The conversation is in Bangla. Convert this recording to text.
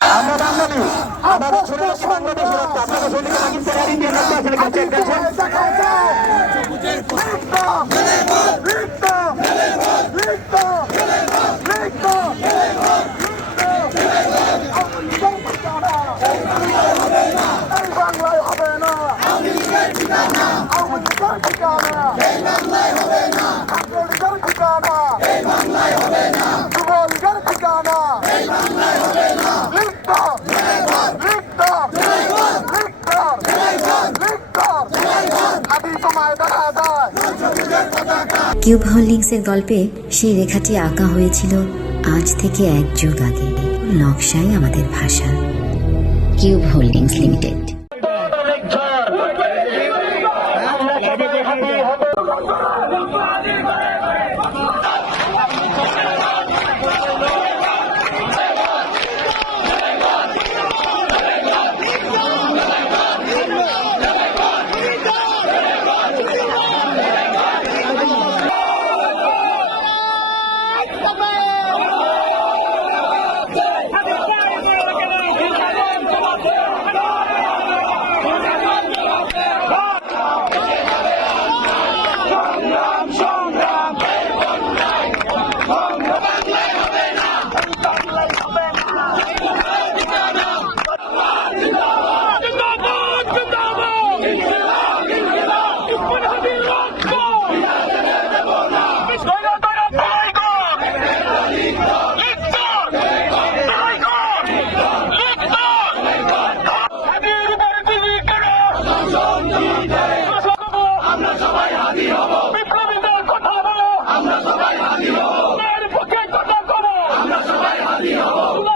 আমরা বাঙালি, আমাদের শরীরে বাংলাদেশি রক্ত, আপনাদের শরীরে পাকিস্তান আর ইন্ডিয়ান রক্ত আসলে কাছে কাছে বাংলায় হবে না, ঠিকানা যুবলীগের ঠিকানা কিউব হোল্ডিংসের গল্পে সেই রেখাটি আঁকা হয়েছিল আজ থেকে 1 যুগ আগে। নকশাই আমাদের ভাষা। Cube holdings limited. আমরা সবাই হাজির হব, বিপ্লবীদের কথা বলো, আমরা সবাই হাজির হব, পক্ষে কথা বলো, আমরা সবাই হাজির হব।